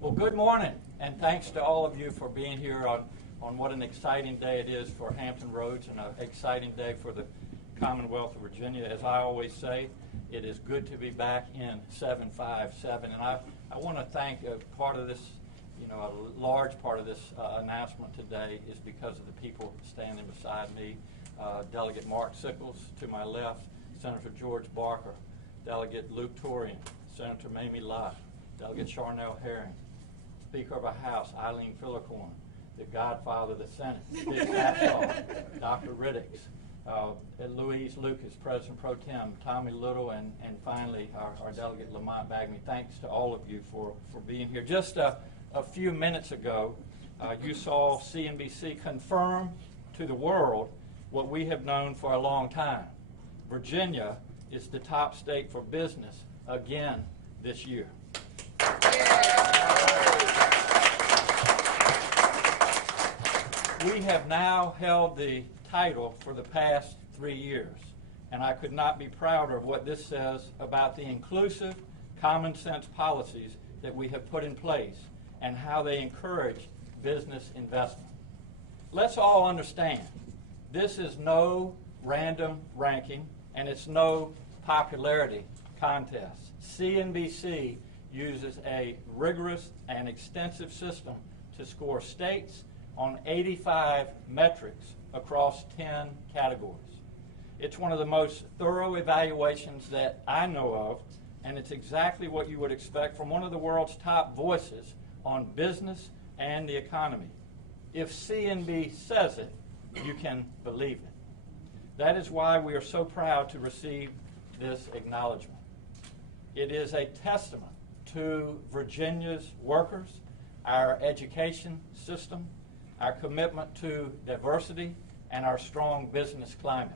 Well, good morning, and thanks to all of you for being here on what an exciting day it is for Hampton Roads and an exciting day for the Commonwealth of Virginia. As I always say, it is good to be back in 757, and I want to thank part of this, a large part of this announcement today is because of the people standing beside me. Delegate Mark Sickles to my left, Senator George Barker, Delegate Luke Torian, Senator Mamie Lott, Delegate Charnel Herring, Speaker of the House Eileen Fillicorn, the Godfather of the Senate, Steve Capshaw, Dr. Riddicks, Louise Lucas, President Pro Tem, Tommy Little, and finally our Delegate Lamont Bagme. Thanks to all of you for being here. Just a few minutes ago, you saw CNBC confirm to the world what we have known for a long time. Virginia is the top state for business again this year. We have now held the title for the past 3 years, and I could not be prouder of what this says about the inclusive, common sense policies that we have put in place and how they encourage business investment. Let's all understand, this is no random ranking and it's no popularity contest. CNBC uses a rigorous and extensive system to score states on 85 metrics across 10 categories. It's one of the most thorough evaluations that I know of, and it's exactly what you would expect from one of the world's top voices on business and the economy. If CNBC says it, you can believe it. That is why we are so proud to receive this acknowledgement. It is a testament to Virginia's workers, our education system, our commitment to diversity, and our strong business climate.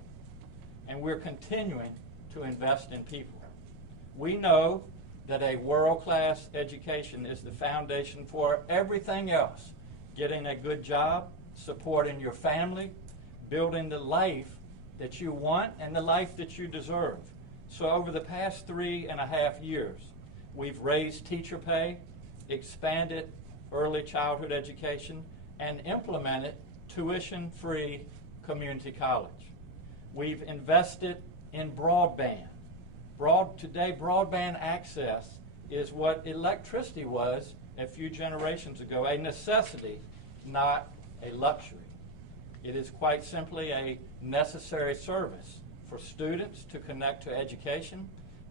And we're continuing to invest in people. We know that a world-class education is the foundation for everything else. Getting a good job, supporting your family, building the life that you want and the life that you deserve. So over the past 3.5 years, we've raised teacher pay, expanded early childhood education, and implemented tuition-free community college. We've invested in broadband. Today, broadband access is what electricity was a few generations ago, a necessity, not a luxury. It is quite simply a necessary service for students to connect to education,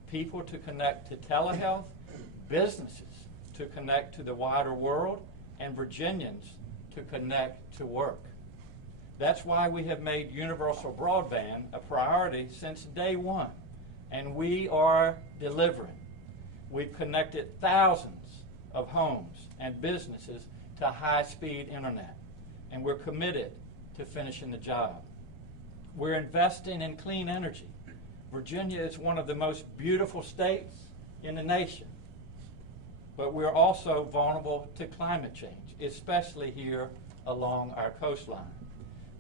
people to connect to telehealth, businesses to connect to the wider world, and Virginians to connect to work. That's why we have made universal broadband a priority since day one, and we are delivering. We've connected thousands of homes and businesses to high-speed internet, and we're committed to finishing the job. We're investing in clean energy. Virginia is one of the most beautiful states in the nation, but we're also vulnerable to climate change, especially here along our coastline.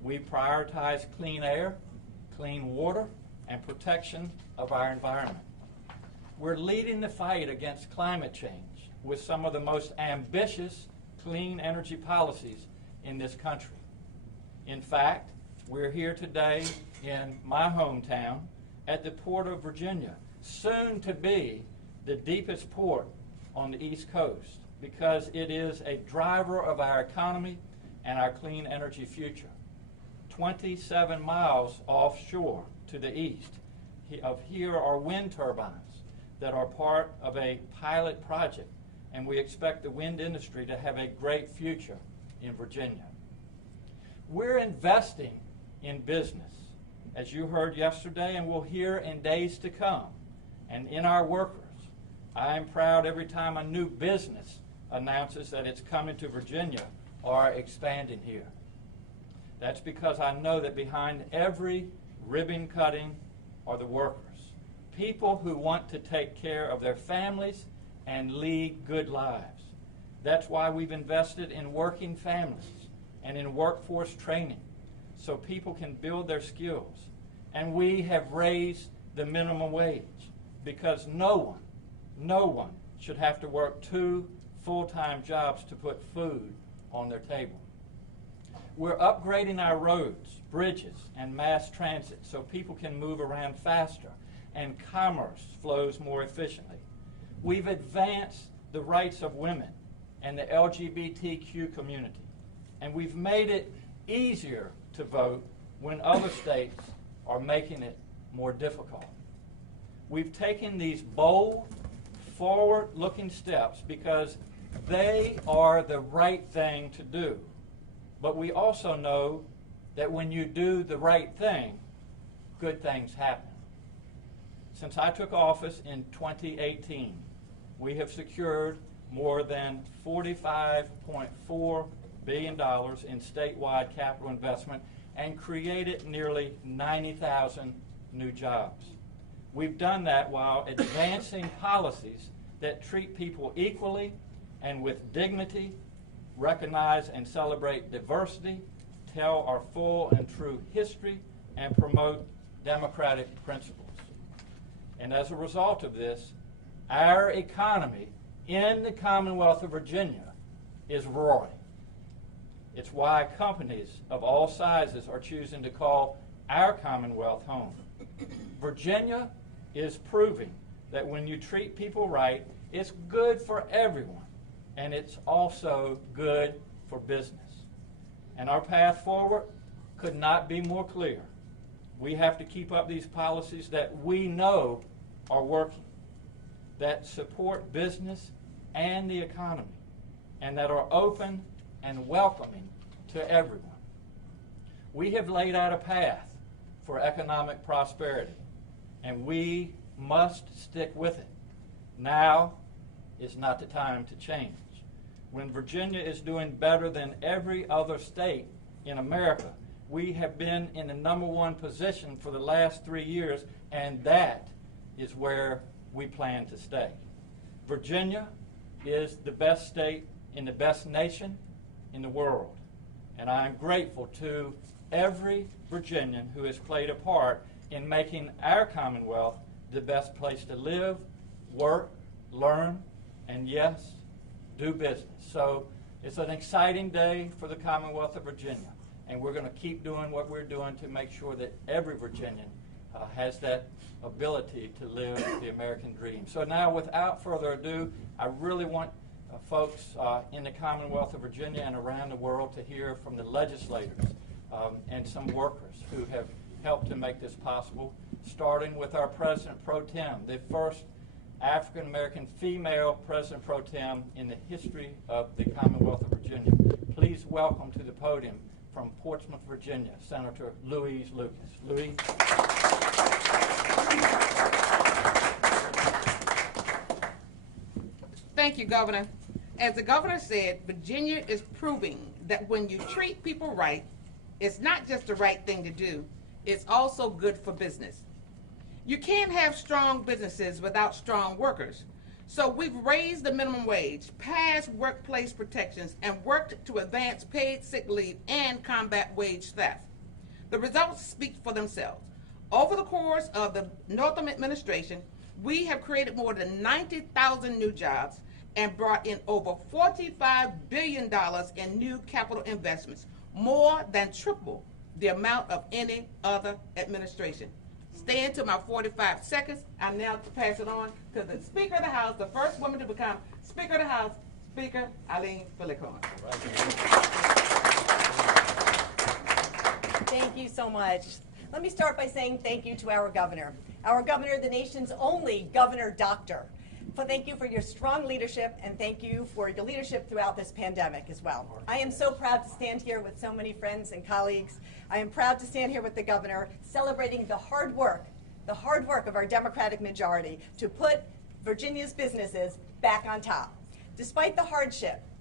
We prioritize clean air, clean water, and protection of our environment. We're leading the fight against climate change with some of the most ambitious clean energy policies in this country. In fact, we're here today in my hometown at the Port of Virginia, soon to be the deepest port on the East Coast, because it is a driver of our economy and our clean energy future. 27 miles offshore to the east of here are wind turbines that are part of a pilot project, and we expect the wind industry to have a great future in Virginia. We're investing in business, as you heard yesterday and will hear in days to come, and in our workers. I am proud every time a new business announces that it's coming to Virginia or expanding here. That's because I know that behind every ribbon cutting are the workers, people who want to take care of their families and lead good lives. That's why we've invested in working families and in workforce training so people can build their skills. And we have raised the minimum wage because no one should have to work 2 full-time jobs to put food on their table. We're upgrading our roads, bridges, and mass transit so people can move around faster and commerce flows more efficiently. We've advanced the rights of women and the LGBTQ community, and we've made it easier to vote when other states are making it more difficult. We've taken these bold, forward-looking steps because they are the right thing to do. But we also know that when you do the right thing, good things happen. Since I took office in 2018, we have secured more than $45.4 billion in statewide capital investment and created nearly 90,000 new jobs. We've done that while advancing policies that treat people equally and with dignity, recognize and celebrate diversity, tell our full and true history, and promote democratic principles. And as a result of this, our economy in the Commonwealth of Virginia is roaring. It's why companies of all sizes are choosing to call our Commonwealth home. Virginia is proving that when you treat people right, it's good for everyone, and it's also good for business. And our path forward could not be more clear. We have to keep up these policies that we know are working, that support business and the economy, and that are open and welcoming to everyone. We have laid out a path for economic prosperity, and we must stick with it. Now is not the time to change. When Virginia is doing better than every other state in America, we have been in the #1 position for the last 3 years, and that is where we plan to stay. Virginia is the best state in the best nation in the world, and I am grateful to every Virginian who has played a part in making our Commonwealth the best place to live, work, learn, and yes, do business. So it's an exciting day for the Commonwealth of Virginia, and we're going to keep doing what we're doing to make sure that every Virginian has that ability to live the American dream. So now, without further ado, I really want folks in the Commonwealth of Virginia and around the world to hear from the legislators and some workers who have helped to make this possible, starting with our President Pro Tem, the first African-American female President Pro Tem in the history of the Commonwealth of Virginia. Please welcome to the podium from Portsmouth, Virginia, Senator Louise Lucas. Louise. Thank you, Governor. As the Governor said, Virginia is proving that when you treat people right, it's not just the right thing to do, it's also good for business. You can't have strong businesses without strong workers. So we've raised the minimum wage, passed workplace protections, and worked to advance paid sick leave and combat wage theft. The results speak for themselves. Over the course of the Northam administration, we have created more than 90,000 new jobs and brought in over $45 billion in new capital investments, more than triple the amount of any other administration. Staying to my 45 seconds, I now pass it on to the Speaker of the House, the first woman to become Speaker of the House, Speaker Eileen Fillicorn. Thank you so much. Let me start by saying thank you to our governor, the nation's only governor doctor. Thank you for your strong leadership, and thank you for your leadership throughout this pandemic as well. I am so proud to stand here with so many friends and colleagues. I am proud to stand here with the governor, celebrating the hard work of our Democratic majority to put Virginia's businesses back on top. Despite the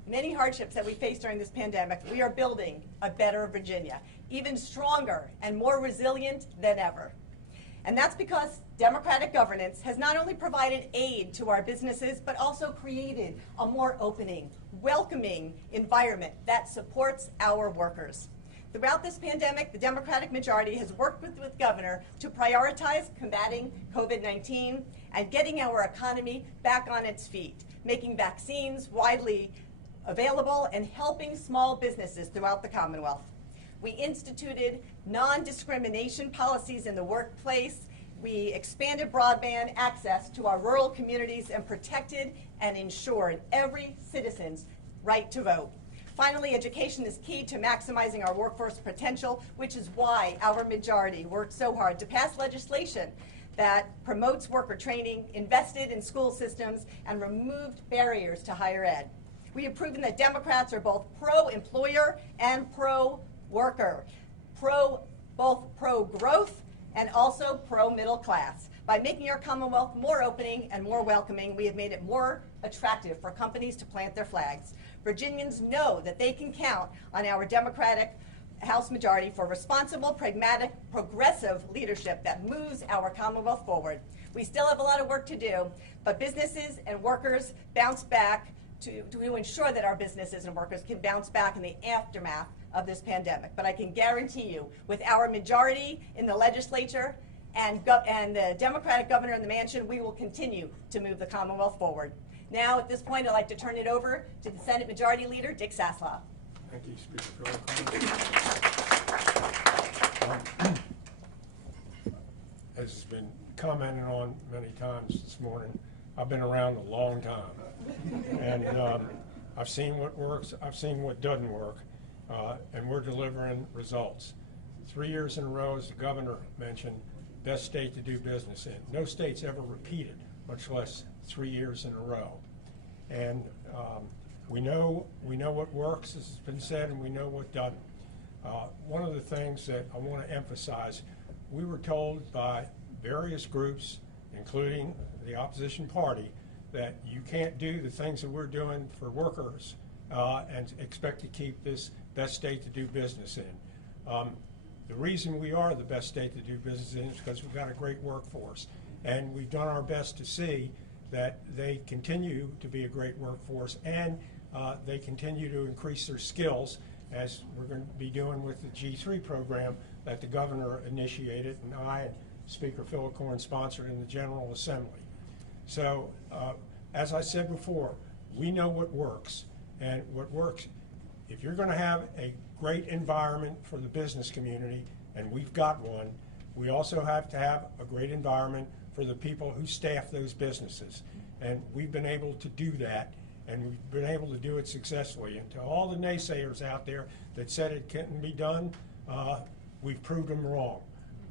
many hardships that we faced during this pandemic, we are building a better Virginia, even stronger and more resilient than ever. And that's because Democratic governance has not only provided aid to our businesses, but also created a more opening, welcoming environment that supports our workers. Throughout this pandemic, the Democratic majority has worked with the governor to prioritize combating COVID-19 and getting our economy back on its feet, making vaccines widely available and helping small businesses throughout the Commonwealth. We instituted non-discrimination policies in the workplace. We expanded broadband access to our rural communities and protected and ensured every citizen's right to vote. Finally, education is key to maximizing our workforce potential, which is why our majority worked so hard to pass legislation that promotes worker training, invested in school systems, and removed barriers to higher ed. We have proven that Democrats are both pro-employer and pro-worker, both pro-growth and also pro-middle class. By making our Commonwealth more opening and more welcoming, we have made it more attractive for companies to plant their flags. Virginians know that they can count on our Democratic House majority for responsible, pragmatic, progressive leadership that moves our Commonwealth forward. We still have a lot of work to do, but businesses and workers bounce back to ensure that our businesses and workers can bounce back in the aftermath of this pandemic. But I can guarantee you, with our majority in the legislature and the Democratic governor in the mansion, we will continue to move the Commonwealth forward. Now, at this point, I'd like to turn it over to the Senate Majority Leader, Dick Sasslaw. Thank you, Speaker. As has been commented on many times this morning, I've been around a long time, and I've seen what works, I've seen what doesn't work, and we're delivering results. 3 years in a row, as the governor mentioned, best state to do business in. No state's ever repeated, much less 3 years in a row. And we know what works, as has been said, and we know what doesn't. One of the things that I want to emphasize, we were told by various groups, including the opposition party, that you can't do the things that we're doing for workers and expect to keep this best state to do business in. The reason we are the best state to do business in is because we've got a great workforce, and we've done our best to see that they continue to be a great workforce, and they continue to increase their skills, as we're going to be doing with the G3 program that the governor initiated and I and Speaker Phillicorn sponsored in the General Assembly. So, as I said before, we know what works, and what works, if you're going to have a great environment for the business community, and we've got one, we also have to have a great environment for the people who staff those businesses. And we've been able to do that, and we've been able to do it successfully. And to all the naysayers out there that said it couldn't be done, we've proved them wrong.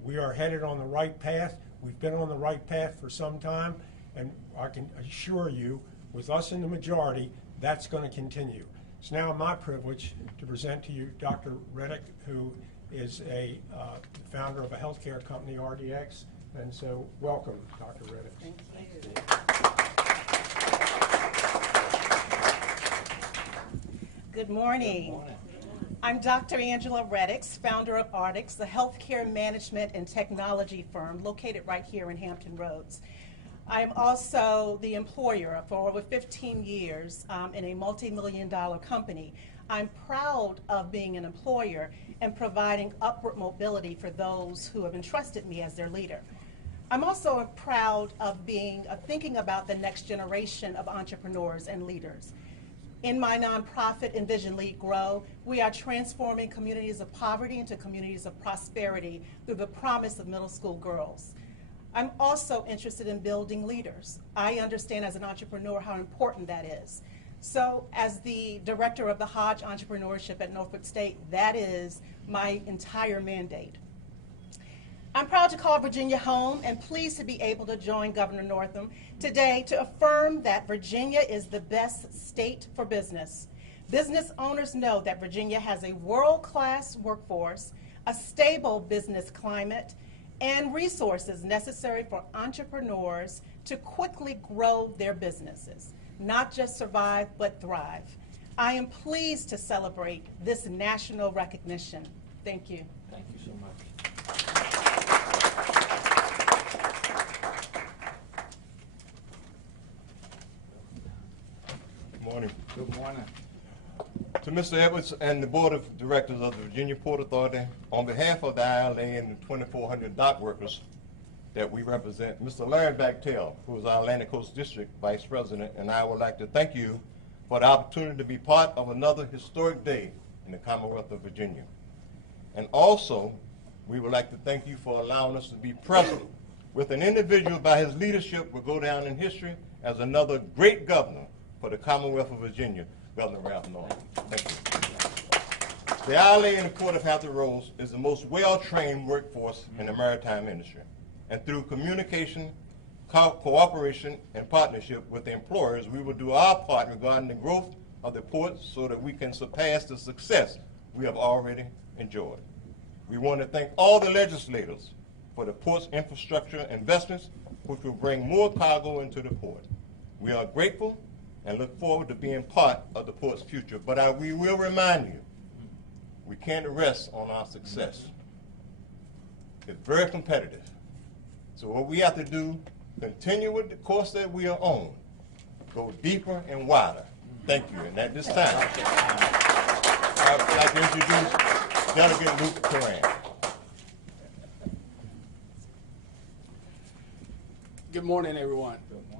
We are headed on the right path. We've been on the right path for some time, and I can assure you, with us in the majority, that's going to continue. It's now my privilege to present to you Dr. Reddick, who is a founder of a healthcare company, RDX. And so, welcome, Dr. Reddick. Thank you. Good morning. Good morning. I'm Dr. Angela Reddix, founder of RDX, a healthcare management and technology firm located right here in Hampton Roads. I'm also the employer for over 15 years in a multi-million-dollar company. I'm proud of being an employer and providing upward mobility for those who have entrusted me as their leader. I'm also proud of thinking about the next generation of entrepreneurs and leaders. In my nonprofit, Envision Lead Grow, we are transforming communities of poverty into communities of prosperity through the promise of middle school girls. I'm also interested in building leaders. I understand as an entrepreneur how important that is. So as the director of the Hodge Entrepreneurship at Norfolk State, that is my entire mandate. I'm proud to call Virginia home and pleased to be able to join Governor Northam today to affirm that Virginia is the best state for business. Business owners know that Virginia has a world-class workforce, a stable business climate, and resources necessary for entrepreneurs to quickly grow their businesses, not just survive, but thrive. I am pleased to celebrate this national recognition. Thank you. Thank you so much. Good morning. Good morning. To Mr. Edwards and the Board of Directors of the Virginia Port Authority, on behalf of the ILA and the 2,400 dock workers that we represent, Mr. Larry Bactell, who is our Atlantic Coast District Vice President, and I would like to thank you for the opportunity to be part of another historic day in the Commonwealth of Virginia. And also, we would like to thank you for allowing us to be present with an individual by his leadership will go down in history as another great governor for the Commonwealth of Virginia, Governor Ralph Northam. Thank you. The ILA and the Court of Hampton Roads is the most well-trained workforce in the maritime industry. And through communication, cooperation, and partnership with the employers, we will do our part regarding the growth of the port so that we can surpass the success we have already enjoyed. We want to thank all the legislators for the port's infrastructure investments, which will bring more cargo into the port. We are grateful and look forward to being part of the port's future. But we will remind you, we can't rest on our success. It's very competitive. So what we have to do, continue with the course that we are on, go deeper and wider. Thank you. And at this time, I would like to introduce Delegate Luke Coran. Good morning, everyone.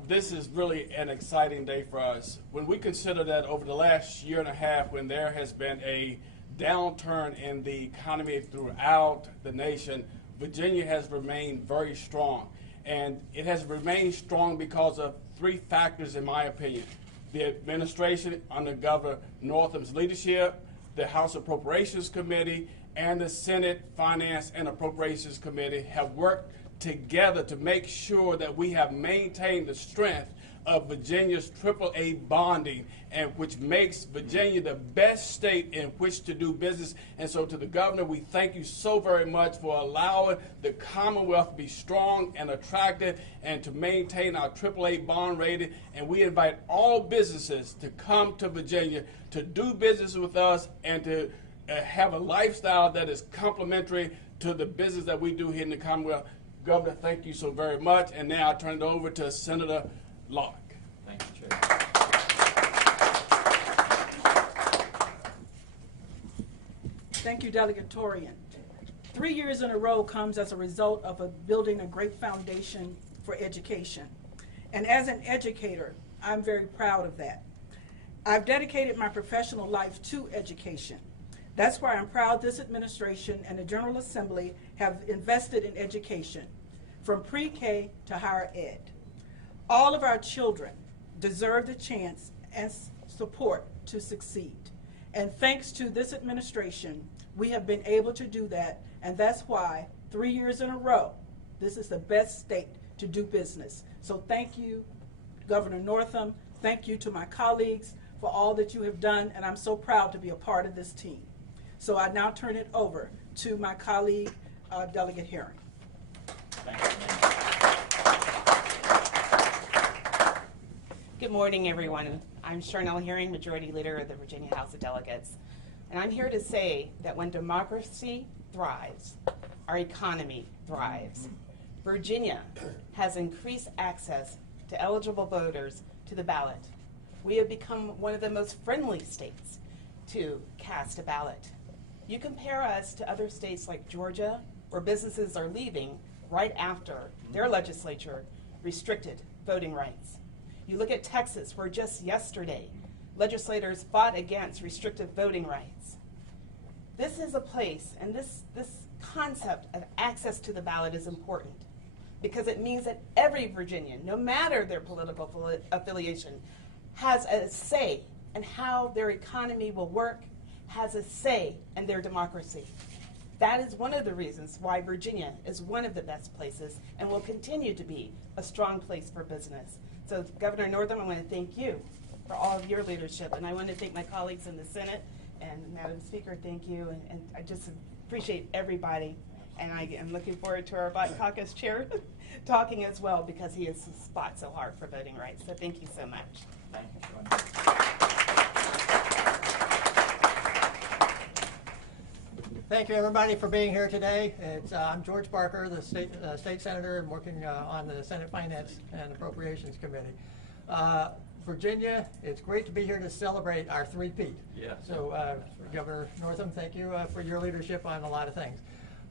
This is really an exciting day for us. When we consider that over the last year and a half, when there has been a downturn in the economy throughout the nation, Virginia has remained very strong. And it has remained strong because of three factors, in my opinion. The administration under Governor Northam's leadership, the House Appropriations Committee, and the Senate Finance and Appropriations Committee have worked together to make sure that we have maintained the strength of Virginia's AAA bonding, and which makes Virginia the best state in which to do business. And so to the governor, we thank you so very much for allowing the Commonwealth to be strong and attractive and to maintain our AAA bond rating. And we invite all businesses to come to Virginia to do business with us and to have a lifestyle that is complementary to the business that we do here in the Commonwealth. Governor, thank you so very much. And now I turn it over to Senator Locke. Thank you, Chair. Thank you, Delegate Torian. 3 years in a row comes as a result of building a great foundation for education. And as an educator, I'm very proud of that. I've dedicated my professional life to education. That's why I'm proud this administration and the General Assembly have invested in education, from pre-K to higher ed. All of our children deserve the chance and support to succeed. And thanks to this administration, we have been able to do that, and that's why 3 years in a row, this is the best state to do business. So thank you, Governor Northam. Thank you to my colleagues for all that you have done, and I'm so proud to be a part of this team. So I now turn it over to my colleague, Delegate Herring. Thank you. Good morning, everyone. I'm Charnel Herring, Majority Leader of the Virginia House of Delegates. And I'm here to say that when democracy thrives, our economy thrives. Virginia has increased access to eligible voters to the ballot. We have become one of the most friendly states to cast a ballot. You compare us to other states like Georgia, where businesses are leaving right after their legislature restricted voting rights. You look at Texas, where just yesterday, legislators fought against restrictive voting rights. This is a place, and this concept of access to the ballot is important because it means that every Virginian, no matter their political affiliation, has a say in how their economy will work, has a say in their democracy. That is one of the reasons why Virginia is one of the best places and will continue to be a strong place for business. So Governor Northam, I want to thank you for all of your leadership, and I want to thank my colleagues in the Senate, and Madam Speaker, thank you, and I just appreciate everybody, and I am looking forward to our Black Caucus chair talking as well, because he has fought so hard for voting rights. So thank you so much. Thank you, Sean. Thank you, everybody, for being here today. I'm George Barker, the state senator, and working on the Senate Finance and Appropriations Committee. Virginia, it's great to be here to celebrate our three-peat. Yes. So, Governor Northam, thank you for your leadership on a lot of things.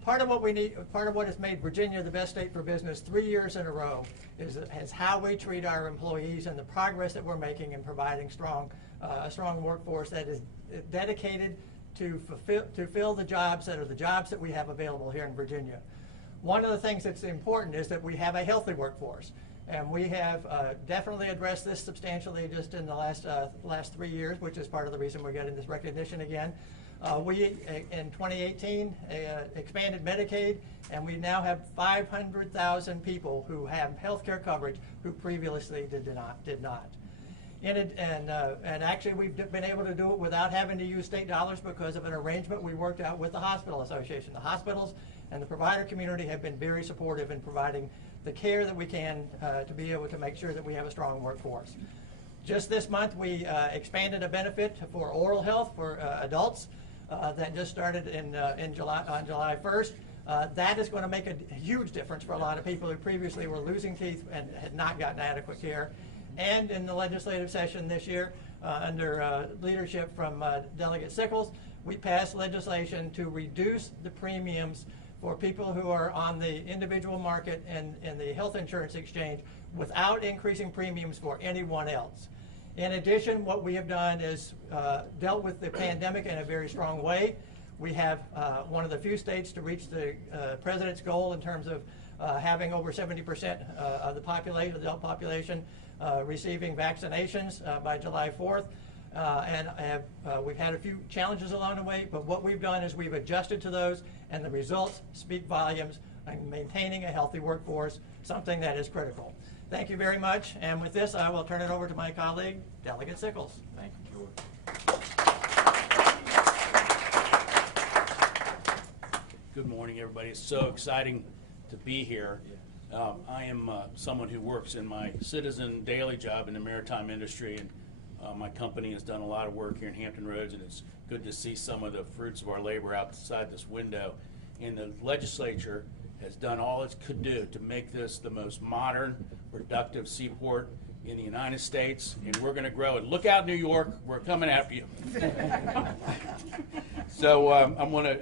Part of what has made Virginia the best state for business 3 years in a row is how we treat our employees and the progress that we're making in providing a strong workforce that is dedicated to fill the jobs that are the jobs that we have available here in Virginia. One of the things that's important is that we have a healthy workforce. And we have definitely addressed this substantially just in the last 3 years, which is part of the reason we're getting this recognition again. We, in 2018, expanded Medicaid, and we now have 500,000 people who have health care coverage who previously did not. And actually, we've been able to do it without having to use state dollars because of an arrangement we worked out with the Hospital Association. The hospitals and the provider community have been very supportive in providing the care that we can to be able to make sure that we have a strong workforce. Just this month, we expanded a benefit for oral health for adults that just started on July 1st. That is going to make a huge difference for a lot of people who previously were losing teeth and had not gotten adequate care. And in the legislative session this year, under leadership from Delegate Sickles, we passed legislation to reduce the premiums for people who are on the individual market and the health insurance exchange without increasing premiums for anyone else. In addition, what we have done is dealt with the pandemic in a very strong way. We have one of the few states to reach the president's goal in terms of having over 70% of the population, adult population, receiving vaccinations by July 4th. We've had a few challenges along the way, but what we've done is we've adjusted to those, and the results speak volumes in maintaining a healthy workforce, something that is critical. Thank you very much, and with this, I will turn it over to my colleague, Delegate Sickles. Thank you, George. Good morning, everybody. It's so exciting to be here. I am someone who works in my citizen daily job in the maritime industry, and my company has done a lot of work here in Hampton Roads, and it's good to see some of the fruits of our labor outside this window. And the legislature has done all it could do to make this the most modern, productive seaport in the United States, and we're going to grow it. Look out, New York, we're coming after you. So I'm going to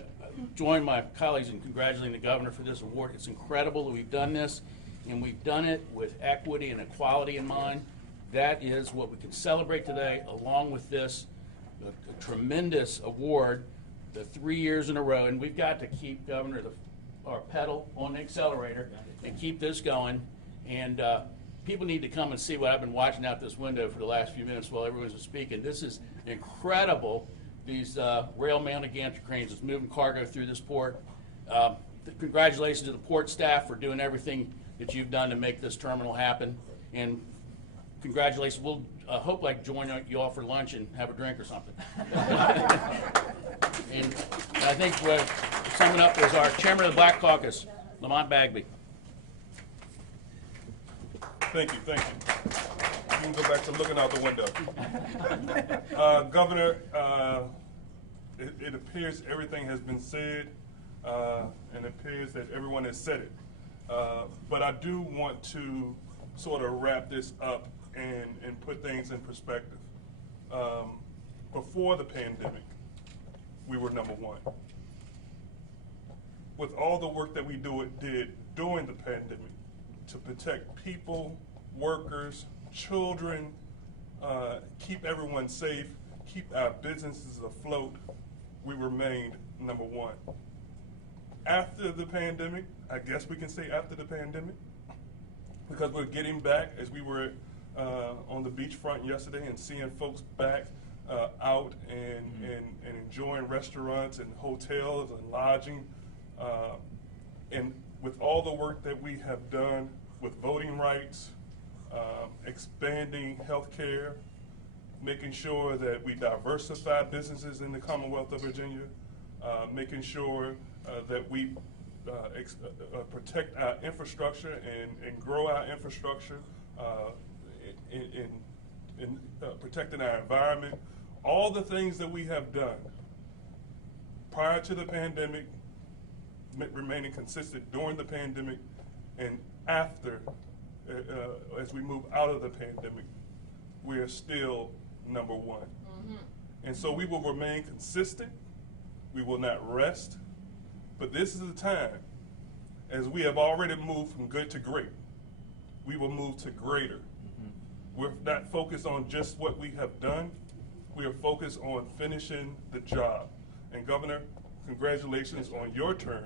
join my colleagues in congratulating the governor for this award. It's incredible that we've done this, and we've done it with equity and equality in mind. That is what we can celebrate today, along with this a tremendous award, the 3 years in a row. And we've got to keep, Governor, our pedal on the accelerator and keep this going. And people need to come and see what I've been watching out this window for the last few minutes while everyone's been speaking. This is incredible. These rail-mounted gantry cranes is moving cargo through this port. Congratulations to the port staff for doing everything that you've done to make this terminal happen. And congratulations. We'll hopefully join you all for lunch and have a drink or something. And I think summing up is our chairman of the Black Caucus, Lamont Bagby. Thank you. You can go back to looking out the window. Governor, it appears everything has been said, and it appears that everyone has said it. But I do want to sort of wrap this up and put things in perspective. Before the pandemic, we were number one. With all the work that we did during the pandemic to protect people, workers, children, keep everyone safe, keep our businesses afloat, we remained number one. After the pandemic, I guess we can say after the pandemic, because we're getting back, as we were on the beachfront yesterday and seeing folks back out and enjoying restaurants and hotels and lodging. And with all the work that we have done with voting rights, expanding health care, making sure that we diversify businesses in the Commonwealth of Virginia, making sure that we protect our infrastructure and grow our infrastructure in protecting our environment. All the things that we have done prior to the pandemic, remaining consistent during the pandemic, and after, as we move out of the pandemic, we are still number one. And so we will remain consistent. We will not rest. But this is the time, as we have already moved from good to great, we will move to greater. We're not focused on just what we have done. We are focused on finishing the job. And Governor, congratulations on your term,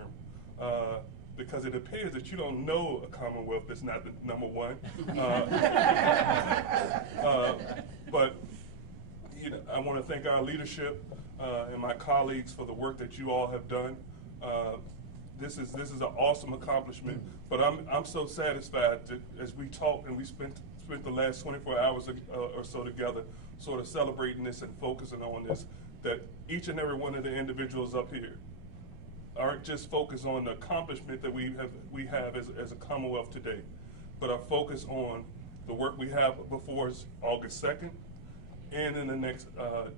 because it appears that you don't know a Commonwealth that's not the number one. But you know, I want to thank our leadership and my colleagues for the work that you all have done. This is an awesome accomplishment. But I'm so satisfied that as we talked and we spent the last 24 hours or so together, sort of celebrating this and focusing on this, that each and every one of the individuals up here aren't just focused on the accomplishment that we have as a Commonwealth today, but are focused on the work we have before us August 2nd and in the next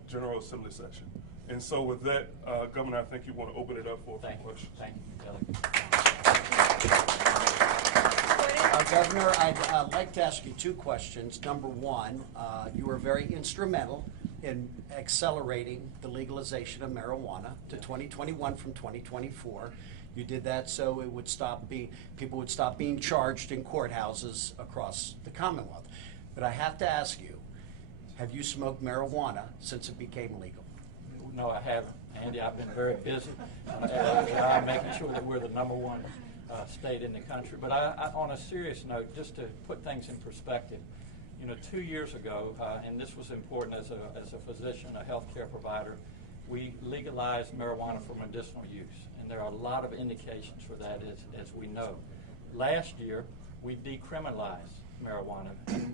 General Assembly session. And so with that, Governor, I think you want to open it up for a few questions. Thank you, Delegate. Governor, I'd like to ask you two questions. Number one, you were very instrumental in accelerating the legalization of marijuana to 2021 from 2024. You did that so it would people would stop being charged in courthouses across the Commonwealth. But I have to ask you, have you smoked marijuana since it became legal? No, I haven't, Andy. I've been very busy making sure that we're the number one state in the country. But on a serious note, just to put things in perspective, you know, 2 years ago, and this was important as a physician, a healthcare provider, we legalized marijuana for medicinal use, and there are a lot of indications for that, as we know. Last year, we decriminalized marijuana,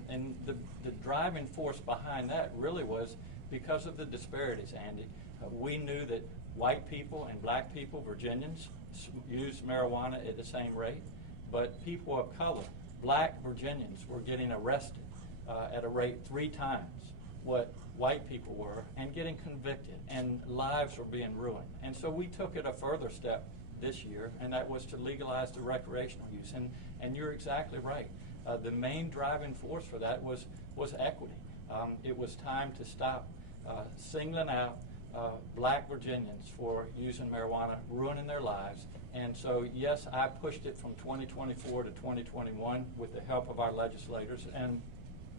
and the driving force behind that really was because of the disparities, Andy. We knew that white people and black people, Virginians, use marijuana at the same rate, but people of color, black Virginians, were getting arrested at a rate 3 times what white people were and getting convicted, and lives were being ruined. And so we took it a further step this year, and that was to legalize the recreational use. And you're exactly right. The main driving force for that was equity. It was time to stop singling out black Virginians for using marijuana, ruining their lives. And so, yes, I pushed it from 2024 to 2021 with the help of our legislators, and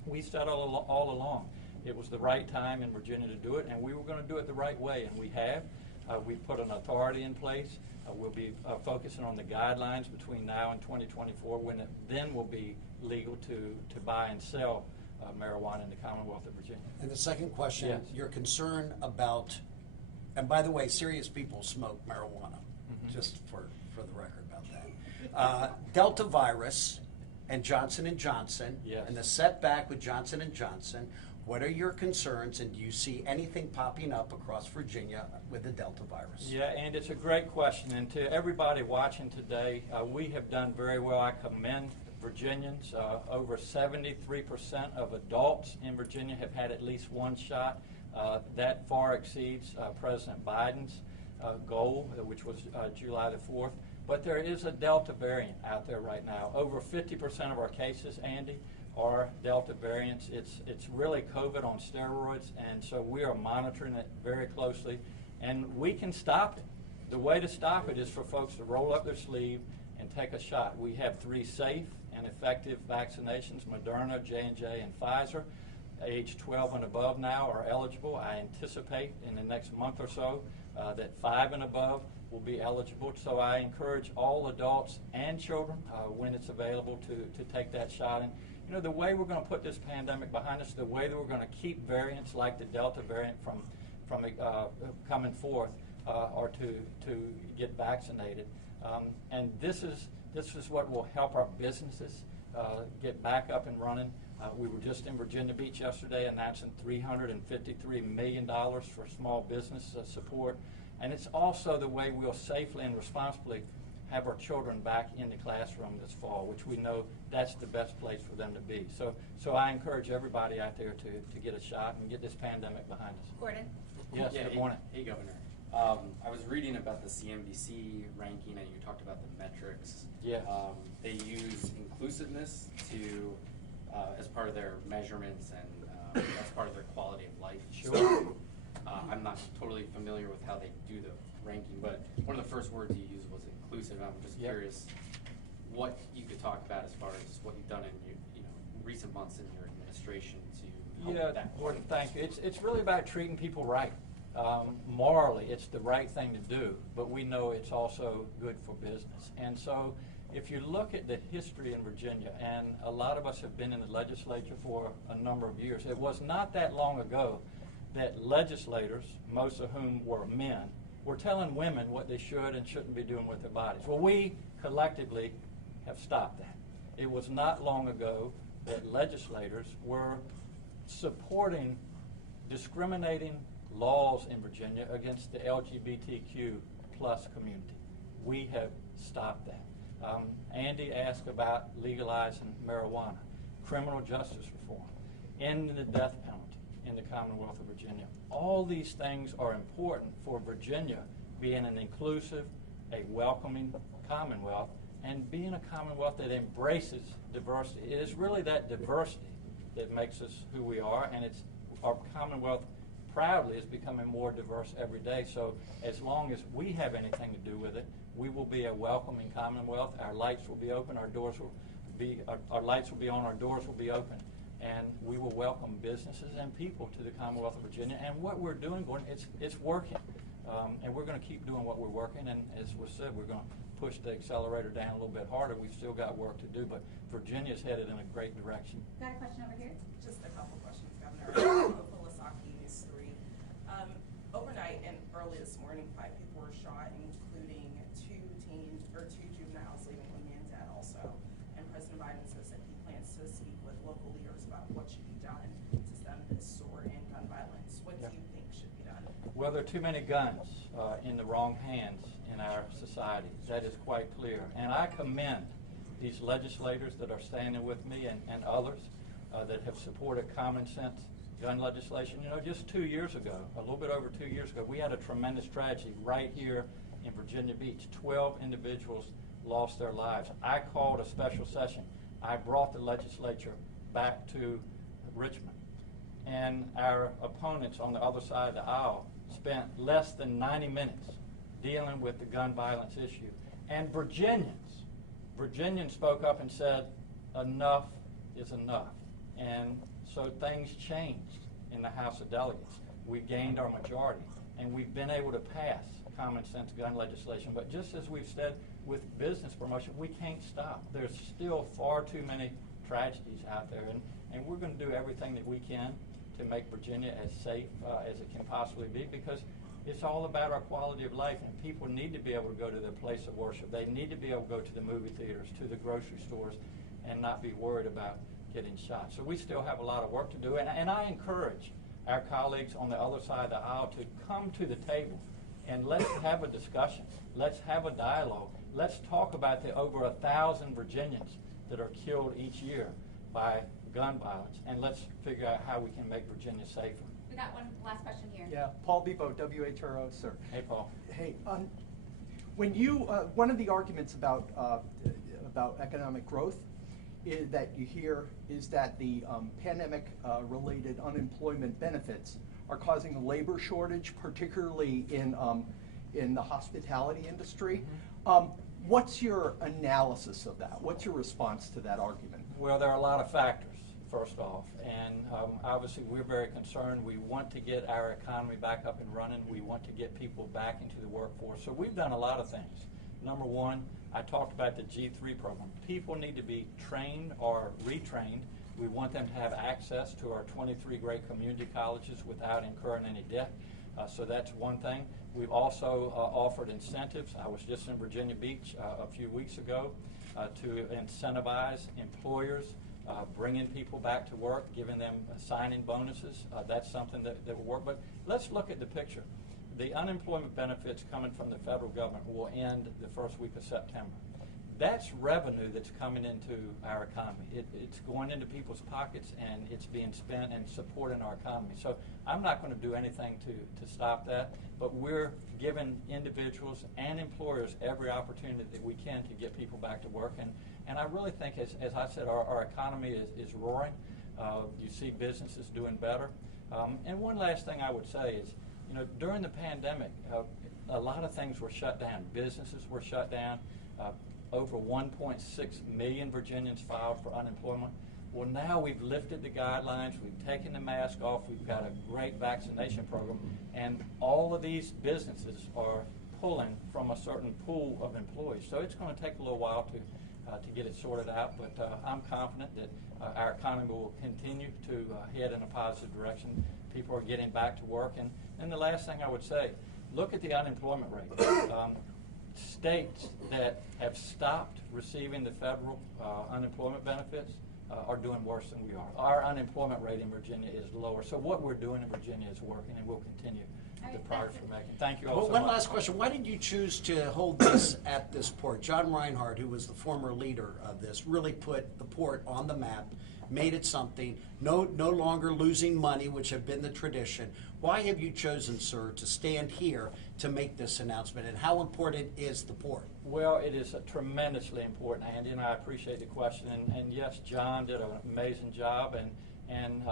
we said all along it was the right time in Virginia to do it, and we were going to do it the right way, and we have. We've put an authority in place. We'll be focusing on the guidelines between now and 2024, when it then will be legal to buy and sell marijuana in the Commonwealth of Virginia. And the second question, yes. Your concern about, and by the way, serious people smoke marijuana, just for the record about that. Delta virus and Johnson & Johnson, yes. and the setback with Johnson & Johnson, what are your concerns, and do you see anything popping up across Virginia with the Delta virus? Yeah, and it's a great question. And to everybody watching today, we have done very well. I commend Virginians. Over 73% of adults in Virginia have had at least one shot. That far exceeds President Biden's goal, which was July the 4th. But there is a Delta variant out there right now. Over 50% of our cases, Andy, are Delta variants. It's really COVID on steroids, and so we are monitoring it very closely, and we can stop it. The way to stop it is for folks to roll up their sleeve and take a shot. We have 3 safe and effective vaccinations, Moderna, J&J, and Pfizer. Age 12 and above now are eligible. I anticipate in the next month or so that 5 and above will be eligible. So I encourage all adults and children, when it's available, to take that shot. And you know, the way we're going to put this pandemic behind us, the way that we're going to keep variants like the Delta variant from coming forth, are to get vaccinated. And this is what will help our businesses get back up and running. We were just in Virginia Beach yesterday announcing $353 million for small business support. And it's also the way we'll safely and responsibly have our children back in the classroom this fall, which we know that's the best place for them to be. So I encourage everybody out there to get a shot and get this pandemic behind us. Gordon? Yes, good morning. Hey, Governor. I was reading about the CNBC ranking, and you talked about the metrics. Yes. They use inclusiveness to as part of their measurements and as part of their quality of life. Sure. So, I'm not totally familiar with how they do the ranking, but one of the first words you used was inclusive. I'm just Yep. curious what you could talk about as far as what you've done in your, recent months in your administration to help with that. Gordon, thank you. It's really about treating people right. Morally, it's the right thing to do, but we know it's also good for business. And so if you look at the history in Virginia, and a lot of us have been in the legislature for a number of years, it was not that long ago that legislators, most of whom were men, were telling women what they should and shouldn't be doing with their bodies. Well, we collectively have stopped that. It was not long ago that legislators were supporting discriminating laws in Virginia against the LGBTQ plus community. We have stopped that. Andy asked about legalizing marijuana, criminal justice reform, ending the death penalty in the Commonwealth of Virginia. All these things are important for Virginia being an inclusive, a welcoming Commonwealth, and being a Commonwealth that embraces diversity. It is really that diversity that makes us who we are, and it's our Commonwealth proudly is becoming more diverse every day. So as long as we have anything to do with it, we will be a welcoming Commonwealth. Our lights will be open, our doors will be, our lights will be on, our doors will be open, and we will welcome businesses and people to the Commonwealth of Virginia. And what we're doing, Gordon, it's working. And we're going to keep doing what we're working, and as was said, we're going to push the accelerator down a little bit harder. We've still got work to do, but Virginia's headed in a great direction. Got a question over here? Just a couple questions, Governor. Fulasaki, News 3. Overnight and early this morning, 5 people were shot, including two juveniles, leaving one man dead also. And President Biden says that he plans to speak with local leaders about what should be done to stem this soar in gun violence. What do you think should be done? Well, there are too many guns in the wrong hands in our society. That is quite clear. And I commend these legislators that are standing with me and others that have supported common sense gun legislation. You know, just 2 years ago, a little bit over 2 years ago, we had a tremendous tragedy right here in Virginia Beach. 12 individuals lost their lives. I called a special session. I brought the legislature back to Richmond. And our opponents on the other side of the aisle spent less than 90 minutes dealing with the gun violence issue. And Virginians spoke up and said, enough is enough. And so things changed in the House of Delegates. We gained our majority, and we've been able to pass common sense gun legislation. But just as we've said with business promotion, we can't stop. There's still far too many tragedies out there, and we're going to do everything that we can to make Virginia as safe as it can possibly be, because it's all about our quality of life, and people need to be able to go to their place of worship. They need to be able to go to the movie theaters, to the grocery stores, and not be worried about getting shot. So we still have a lot of work to do, and I encourage our colleagues on the other side of the aisle to come to the table and let's have a discussion. Let's have a dialogue. Let's talk about the over 1,000 Virginians that are killed each year by gun violence, and let's figure out how we can make Virginia safer. We got one last question here. Yeah, Paul Bebo, WHRO, sir. Hey, Paul. Hey, when you one of the arguments about economic growth that you hear is that the pandemic-related unemployment benefits are causing a labor shortage, particularly in the hospitality industry. Mm-hmm. What's your analysis of that? What's your response to that argument? Well, there are a lot of factors, first off, and obviously we're very concerned. We want to get our economy back up and running. We want to get people back into the workforce. So we've done a lot of things. Number one, I talked about the G3 program. People need to be trained or retrained. We want them to have access to our 23 great community colleges without incurring any debt. So that's one thing. We've also offered incentives. I was just in Virginia Beach a few weeks ago to incentivize employers bringing people back to work, giving them signing bonuses. That's something that will work. But let's look at the picture. The unemployment benefits coming from the federal government will end the first week of September. That's revenue that's coming into our economy. It's going into people's pockets, and it's being spent and supporting our economy. So I'm not going to do anything to stop that, but we're giving individuals and employers every opportunity that we can to get people back to work. And I really think, as I said, our economy is roaring. You see businesses doing better. And one last thing I would say is, during the pandemic, a lot of things were shut down. Businesses were shut down. Over 1.6 million Virginians filed for unemployment. Well, now we've lifted the guidelines, we've taken the mask off, we've got a great vaccination program, and all of these businesses are pulling from a certain pool of employees. So it's going to take a little while to get it sorted out, but I'm confident that our economy will continue to head in a positive direction. People are getting back to work. And the last thing I would say, look at the unemployment rate. States that have stopped receiving the federal unemployment benefits are doing worse than we are. Our unemployment rate in Virginia is lower. So what we're doing in Virginia is working, and we'll continue the progress we're making. Thank you all so much. One last question. Why did you choose to hold this at this port? John Reinhardt, who was the former leader of this, really put the port on the map, made it something, no longer losing money, which have been the tradition. Why have you chosen, sir, to stand here to make this announcement, and how important is the port? Well, it is tremendously important, Andy, and I appreciate the question. And yes, John did an amazing job, and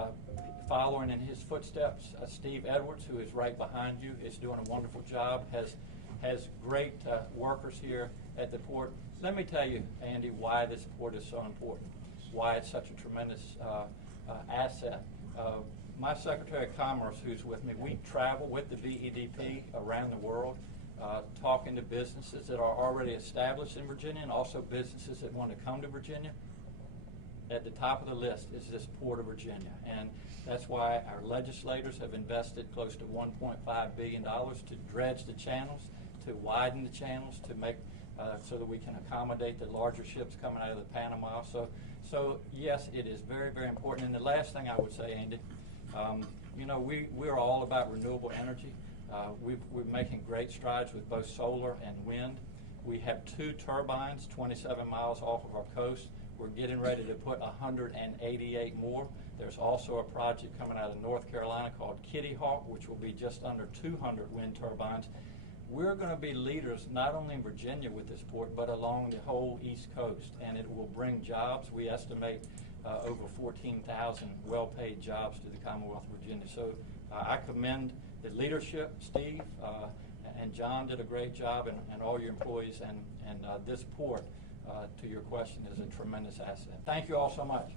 following in his footsteps, Steve Edwards, who is right behind you, is doing a wonderful job, has great workers here at the port. Let me tell you, Andy, why this port is so important, why it's such a tremendous asset. My Secretary of Commerce, who's with me, we travel with the VEDP around the world, talking to businesses that are already established in Virginia and also businesses that want to come to Virginia. At the top of the list is this Port of Virginia, and that's why our legislators have invested close to $1.5 billion to dredge the channels, to widen the channels, to make so that we can accommodate the larger ships coming out of the Panama. So yes, it is very, very important. And the last thing I would say, Andy, we're all about renewable energy. We're making great strides with both solar and wind. We have 2 turbines 27 miles off of our coast. We're getting ready to put 188 more. There's also a project coming out of North Carolina called Kitty Hawk, which will be just under 200 wind turbines. We're going to be leaders not only in Virginia with this port, but along the whole East Coast, and it will bring jobs. We estimate over 14,000 well-paid jobs to the Commonwealth of Virginia. So I commend the leadership. Steve and John did a great job, and all your employees, and this port, to your question, is a tremendous asset. Thank you all so much.